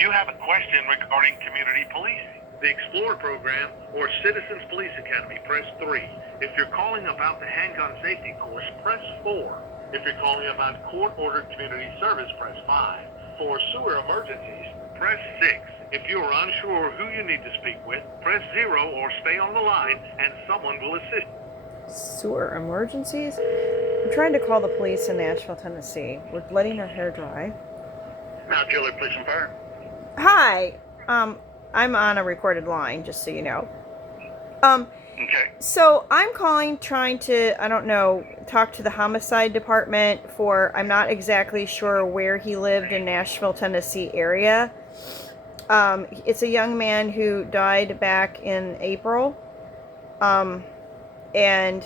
you have a question regarding community policing, the Explore program, or Citizens Police Academy, press 3. If you're calling about the handgun safety course, press 4. If you're calling about court-ordered community service, press 5. For sewer emergencies, press 6. If you are unsure who you need to speak with, press 0 or stay on the line and someone will assist. Sewer emergencies? I'm trying to call the police in Nashville, Tennessee. We're letting our hair dry. Now, Julie, Police and Fire. Hi. I'm on a recorded line, just so you know. Okay. So I'm calling trying to, I don't know, talk to the homicide department for, I'm not exactly sure where he lived in Nashville, Tennessee area. It's a young man who died back in April. And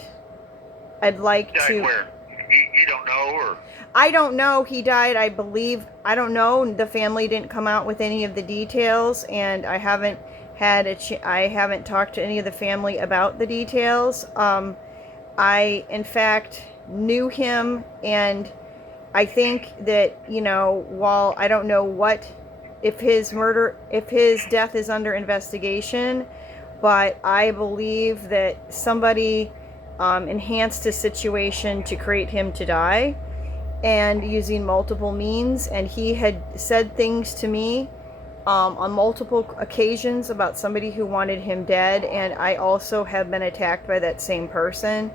I'd like to... Died where? You don't know, or... I don't know. He died, I believe. I don't know. The family didn't come out with any of the details, and I haven't had I haven't talked to any of the family about the details. I, in fact, knew him, and I think that, you know, while I don't know what, if his death is under investigation, but I believe that somebody enhanced his situation to create him to die, and using multiple means. And he had said things to me on multiple occasions about somebody who wanted him dead, and I also have been attacked by that same person.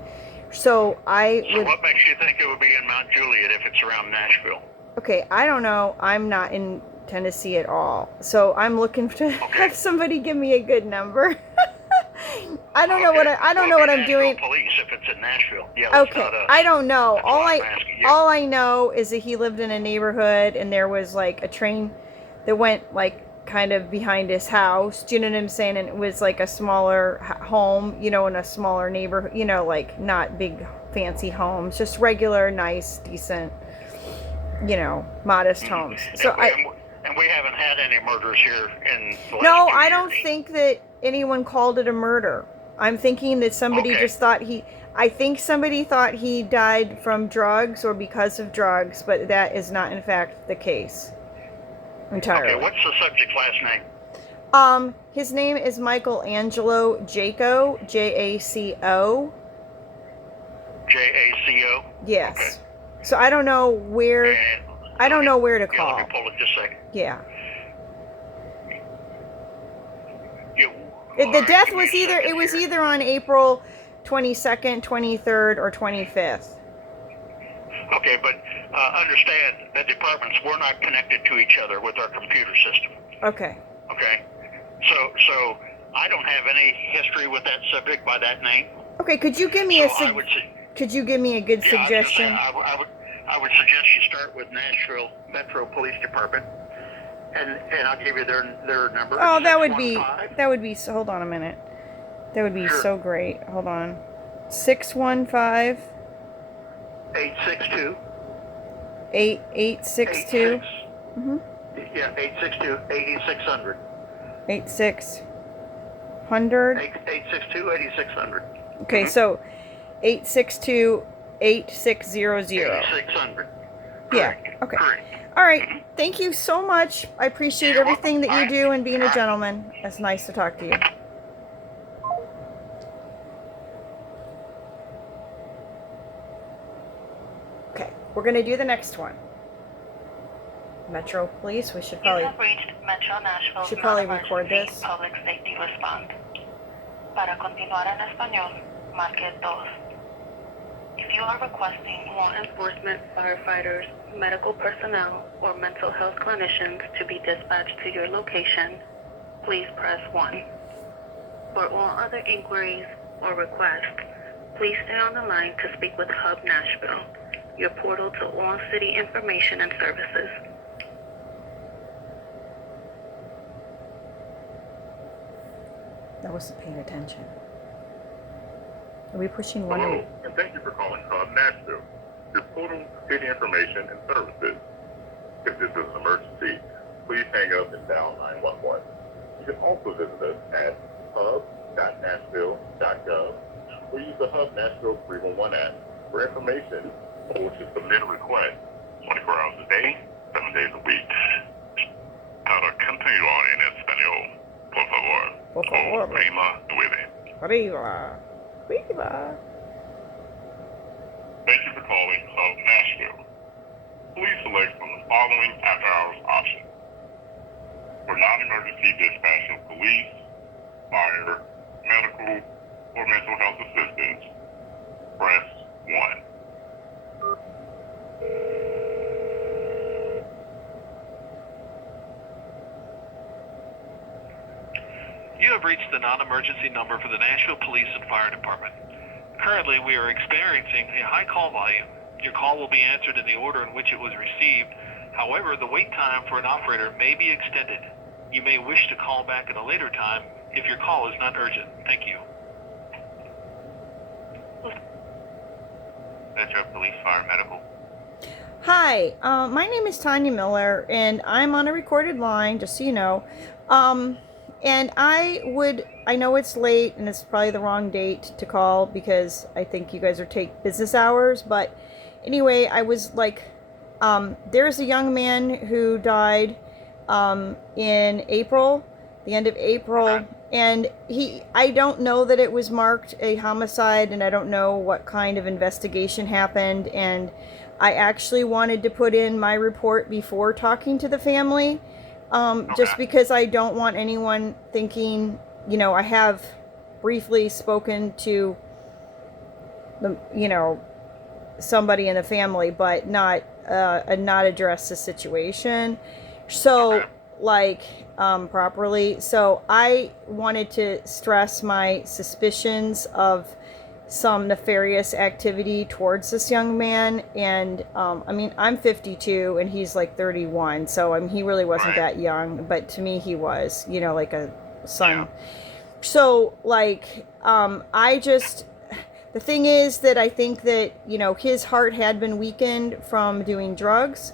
So what makes you think it would be in Mount Juliet if it's around Nashville? Okay, I don't know. I'm not in Tennessee at all, so I'm looking to have somebody give me a good number. I don't know what I'm doing. Police, if it's in Nashville. Yeah, okay, I don't know. All I know is that he lived in a neighborhood, and there was like a train that went like kind of behind his house. Do you know what I'm saying? And it was like a smaller home, you know, in a smaller neighborhood. You know, like not big fancy homes, just regular, nice, decent, you know, modest homes. So and we haven't had any murders here in the last No, 2 I don't years. think that anyone called it a murder. I'm thinking that somebody just thought I think somebody thought he died from drugs or because of drugs, but that is not in fact the case entirely. Okay, what's the subject's last name? His name is Michael Angelo Jaco, Jaco. Jaco? Yes. Okay. So I don't know where to call. Let me pull it just a second. Yeah. The death was either on April 22nd, 23rd, or 25th. Okay, but understand the departments, we're not connected to each other with our computer system. Okay. Okay. So I don't have any history with that subject by that name. Okay, could you give me could you give me a good suggestion? I would suggest you start with Nashville Metro Police Department. And I'll give you their number. Oh, that would be so, hold on a minute. That would be so great. Hold on. 615 862 862 Yeah, 862 8600. 8600 862 8600. Okay, so 862 8600. 8600. Yeah. Okay. Correct. All right. Thank you so much. I appreciate everything that you do and being a gentleman. It's nice to talk to you. Okay, we're going to do the next one. Metro Police, we should probably... You have reached Metro Nashville. Should probably record this. Public Safety Response. Para continuar en español, marque 2. If you are requesting law enforcement, firefighters, medical personnel, or mental health clinicians to be dispatched to your location, please press 1. For all other inquiries or requests, please stay on the line to speak with Hub Nashville, your portal to all city information and services. That wasn't paying attention. Are we pushing one? Hello, and thank you for calling Hub Nashville, your portal to city information and services. If this is an emergency, please hang up and dial 911. You can also visit us at hub.nashville.gov or use the Hub Nashville 311 app for information or to submit a request 24 hours a day, 7 days a week. Para Por favor. Prima 9. Arriba. Arriba. Thank you for calling Hub Nashville. Please select from the following after-hours options. For non-emergency dispatch of police, fire, medical, or mental health assistance, press 1. You have reached the non-emergency number for the Nashville Police and Fire Department. Currently, we are experiencing a high call volume. Your call will be answered in the order in which it was received. However, the wait time for an operator may be extended. You may wish to call back at a later time if your call is not urgent. Thank you. Metro Police Fire Medical. Hi, my name is Tanya Miller, and I'm on a recorded line, just so you know. And I know it's late, and it's probably the wrong date to call because I think you guys are take business hours, but anyway, I was like, there's a young man who died in April, the end of April, and I don't know that it was marked a homicide, and I don't know what kind of investigation happened, and I actually wanted to put in my report before talking to the family, just because I don't want anyone thinking, I have briefly spoken to somebody in the family, but not address the situation. So, properly. So I wanted to stress my suspicions of some nefarious activity towards this young man. And, I'm 52 and he's like 31. So, he really wasn't that young, but to me he was, like a son. Yeah. So, the thing is that I think that, his heart had been weakened from doing drugs,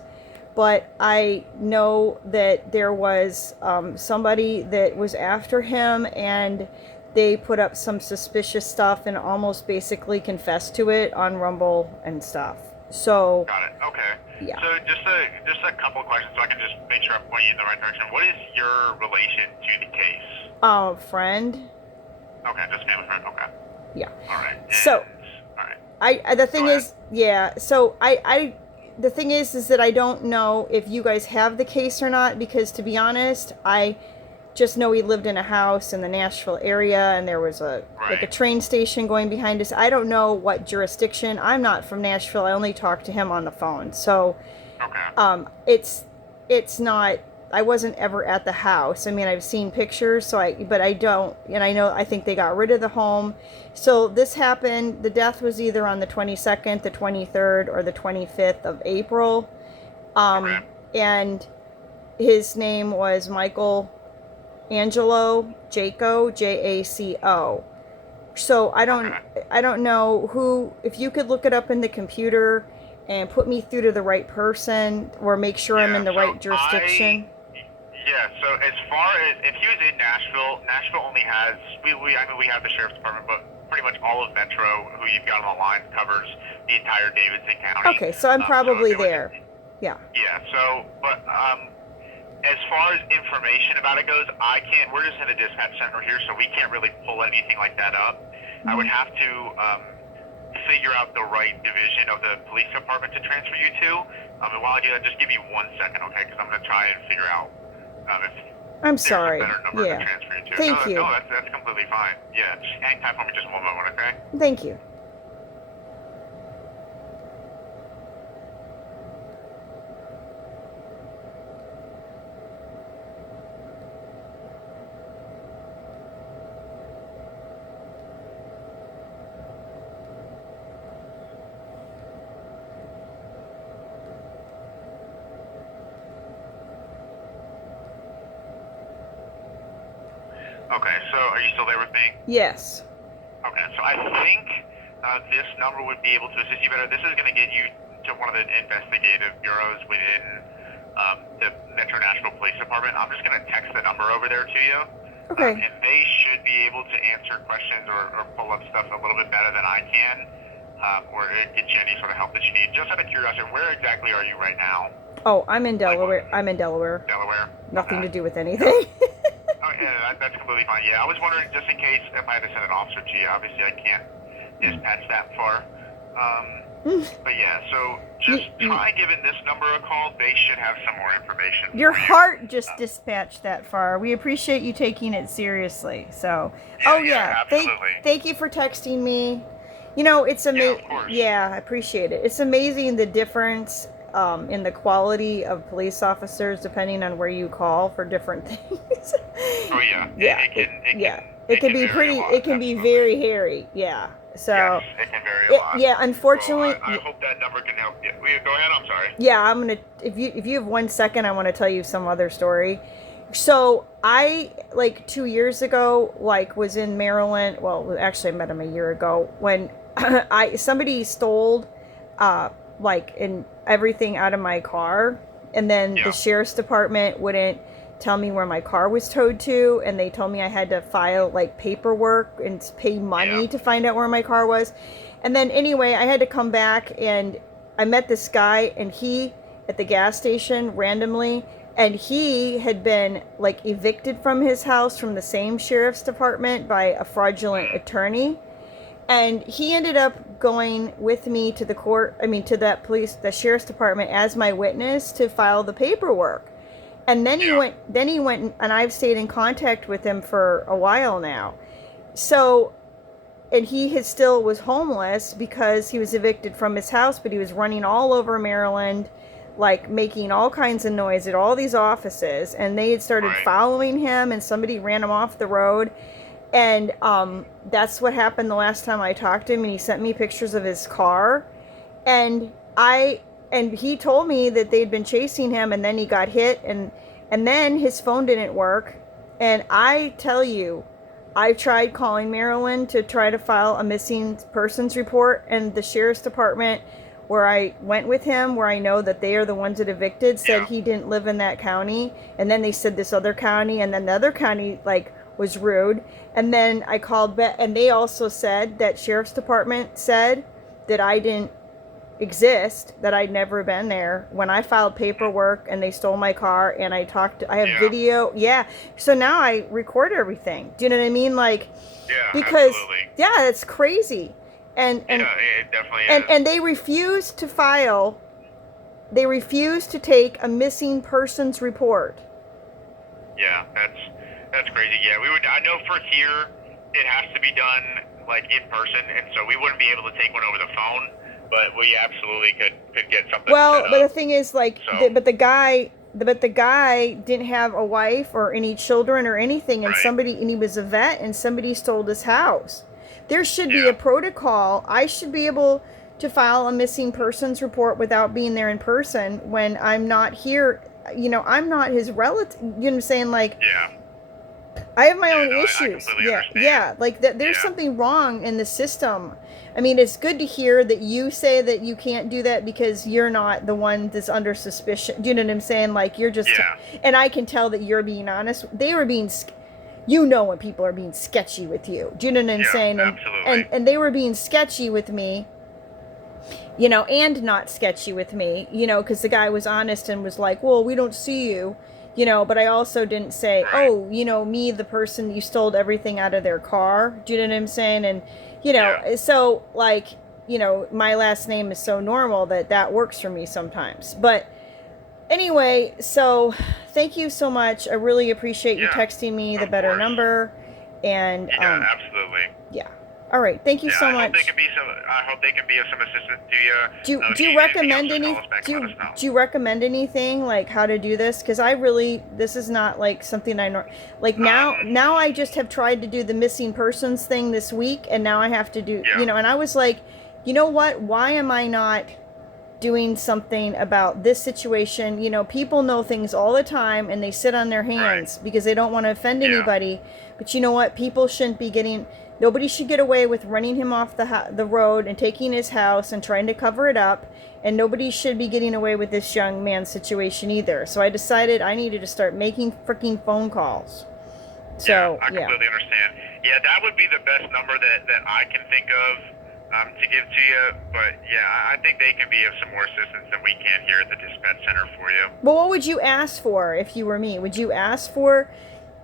but I know that there was somebody that was after him, and they put up some suspicious stuff and almost basically confessed to it on Rumble and stuff. So. Got it. Okay. Yeah. So just a couple of questions so I can just make sure I'm pointing you in the right direction. What is your relation to the case? Friend. Okay, just family friend. Okay. Yeah. All right. So. All right. The thing is, yeah. So the thing is that I don't know if you guys have the case or not, because to be honest, I just know he lived in a house in the Nashville area, and there was a train station going behind us. I don't know what jurisdiction. I'm not from Nashville. I only talked to him on the phone. So, it's not. I wasn't ever at the house. I've seen pictures, but I don't, and I think they got rid of the home. So this happened, the death was either on the 22nd, the 23rd, or the 25th of April. And his name was Michael Angelo Jaco, Jaco. So I don't know who, if you could look it up in the computer and put me through to the right person, or make sure I'm in the right jurisdiction. Yeah, so as far as, if he was in Nashville only has, we have the Sheriff's Department, but pretty much all of Metro, who you've got on the line, covers the entire Davidson County. Okay, so I'm probably there. Yeah. Yeah, so, but as far as information about it goes, we're just in a dispatch center here, so we can't really pull anything like that up. Mm-hmm. I would have to figure out the right division of the police department to transfer you to. And while I do that, just give me 1 second, okay? Because I'm going to try and figure out if I'm sorry. there's a better number to transfer you to. Thank you. No, that's completely fine. Yeah, just hang tight for me just one moment, okay? Thank you. Okay, so are you still there with me? Yes. Okay, so I think this number would be able to assist you better. This is going to get you to one of the investigative bureaus within the Metro Nashville Police Department. I'm just going to text the number over there to you. Okay. And they should be able to answer questions or pull up stuff a little bit better than I can, or get you any sort of help that you need. Just out of curiosity, where exactly are you right now? Oh, I'm in Delaware. I'm in Delaware. Delaware? Nothing to do with anything. Oh, that's completely fine. Yeah, I was wondering just in case if I had to send an officer to you. Obviously, I can't dispatch that far. But yeah, so just try giving this number a call. They should have some more information. Your for you. heart just dispatched that far. We appreciate you taking it seriously. So, absolutely. thank you for texting me. You know, it's amazing. of course. Yeah, I appreciate it. It's amazing the difference in the quality of police officers depending on where you call for different things. Oh yeah. Yeah, it can be vary pretty. a lot, It can be absolutely. very hairy. Yeah. So. Yes, it can vary a lot. Yeah, unfortunately. Well, I hope that number can help you. Go ahead. I'm sorry. Yeah, I'm gonna. If you have 1 second, I want to tell you some other story. So I like 2 years ago, was in Maryland. Well, actually, I met him a year ago when somebody stole, in everything out of my car, and then the sheriff's department wouldn't tell me where my car was towed to, and they told me I had to file paperwork and pay money to find out where my car was. And then anyway, I had to come back, and I met this guy, and he at the gas station randomly, and he had been evicted from his house from the same sheriff's department by a fraudulent attorney. And he ended up going with me to the sheriff's department as my witness to file the paperwork. And then he went, and I've stayed in contact with him for a while now. So, and he still was homeless because he was evicted from his house, but he was running all over Maryland, making all kinds of noise at all these offices. And they had started following him, and somebody ran him off the road. And that's what happened the last time I talked to him, and he sent me pictures of his car. And he told me that they'd been chasing him, and then he got hit, and then his phone didn't work. And I tell you, I tried calling Maryland to try to file a missing persons report, and the sheriff's department where I went with him, where I know that they are the ones that evicted, said he didn't live in that county. And then they said this other county, and then the other county was rude. And then I called back, and they also said that sheriff's department said that I didn't exist, that I'd never been there when I filed paperwork, and they stole my car, and I have video. So now I record everything. Do you know what I mean? Because absolutely. It's crazy. And it definitely is. And they refuse to file. They refuse to take a missing persons report. Yeah, that's crazy. Yeah, I know for here it has to be done in person, and so we wouldn't be able to take one over the phone, but we absolutely could get something. Well, but the thing is, but the guy didn't have a wife or any children or anything, and and he was a vet, and somebody stole his house. There should be a protocol. I should be able to file a missing persons report without being there in person when I'm not here. You know, I'm not his relative. You know what I'm saying? I have my own issues. There's something wrong in the system. I mean, it's good to hear that you say that you can't do that because you're not the one that's under suspicion. Do you know what I'm saying? You're just, and I can tell that you're being honest. They were being, when people are being sketchy with you. Do you know what I'm saying? Absolutely. And they were being sketchy with me, and not sketchy with me, because the guy was honest and was like, well, we don't see you. But I also didn't say, me, the person you stole everything out of their car. Do you know what I'm saying? And, so, my last name is so normal that works for me sometimes. But anyway, so thank you so much. I really appreciate you texting me the better number. And, absolutely. Yeah. All right. Thank you so much. I hope they can be of some assistance to you. Do you recommend do you recommend anything how to do this? Because this is not something I know. Now I just have tried to do the missing persons thing this week, and now I have to do and I was like, you know what? Why am I not doing something about this situation? People know things all the time, and they sit on their hands because they don't want to offend anybody. But you know what? People shouldn't be getting. Nobody should get away with running him off the road and taking his house and trying to cover it up. And nobody should be getting away with this young man's situation either. So I decided I needed to start making freaking phone calls. So, I completely understand. Yeah, that would be the best number that I can think of to give to you. But, I think they can be of some more assistance than we can here at the dispatch center for you. Well, what would you ask for if you were me? Would you ask for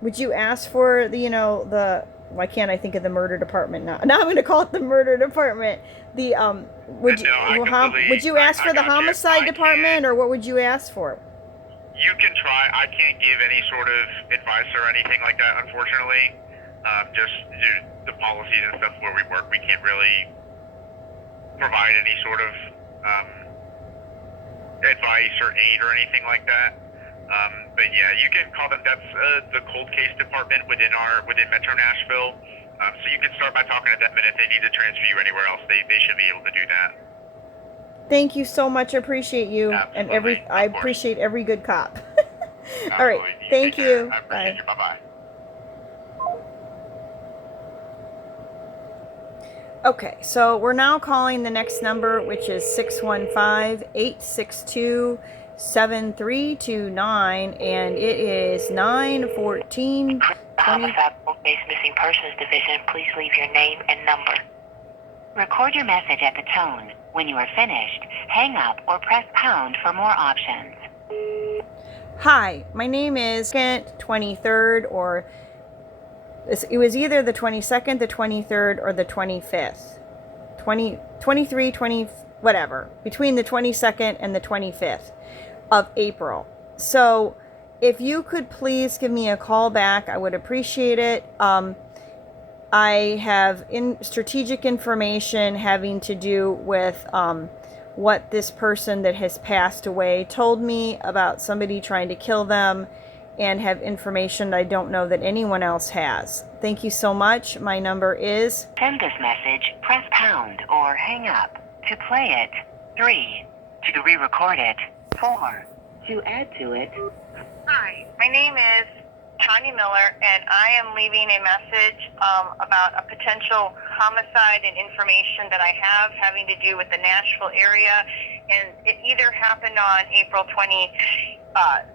Would you ask for the, why can't I think of the murder department now? Now I'm going to call it the murder department. The, would you, No, I completely- would you ask I for the got you. homicide I department, or what would you ask for? You can try. I can't give any sort of advice or anything like that, unfortunately. Just the policies and stuff where we work, we can't really provide any sort of advice or aid or anything like that. But yeah, you can call them. That's the cold case department within Metro Nashville. So you can start by talking to them, and if they need to transfer you anywhere else, they should be able to do that. Thank you so much. I appreciate you. And Absolutely, I of course. appreciate every good cop. All right. Absolutely. Thank Take care. you. I appreciate you. Bye-bye. Okay, so we're now calling the next number, which is 615-862-7329, and it is 9/14/20. Homicide Base Missing Persons Division, please leave your name and number. Record your message at the tone. When you are finished, hang up or press pound for more options. Hi, my name is 23rd, or it was either the 22nd, the 23rd, or the 25th. 23, 20, whatever. Between the 22nd and the 25th of April. So if you could please give me a call back, I would appreciate it. I have strategic information having to do with what this person that has passed away told me about somebody trying to kill them, and have information I don't know that anyone else has. Thank you so much. My number is... Send this message, press pound or hang up. To play it, 3. To re-record it, 4. To add to it... Hi, my name is Tanya Miller, and I am leaving a message about a potential homicide and information that I have having to do with the Nashville area, and it either happened on April 22nd,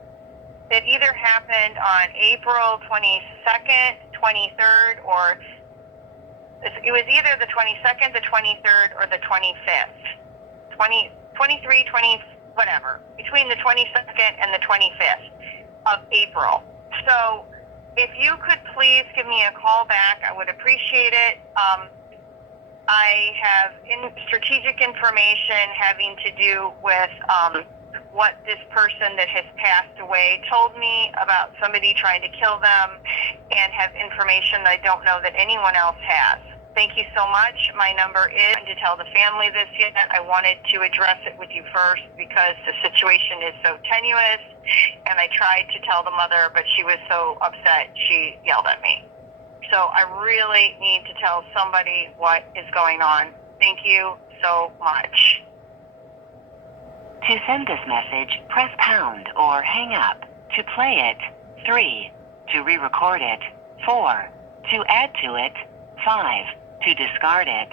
23rd, or it was either the 22nd, the 23rd, or the 25th. 23, 20, whatever, between the 22nd and the 25th of April. So if you could please give me a call back, I would appreciate it. I have strategic information having to do with what this person that has passed away told me about somebody trying to kill them, and have information that I don't know that anyone else has. Thank you so much. My number is to tell the family this yet. I wanted to address it with you first because the situation is so tenuous, and I tried to tell the mother, but she was so upset she yelled at me. So I really need to tell somebody what is going on. Thank you so much. To send this message, press pound or hang up. To play it, 3. To re-record it, 4. To add to it, 5. To discard it,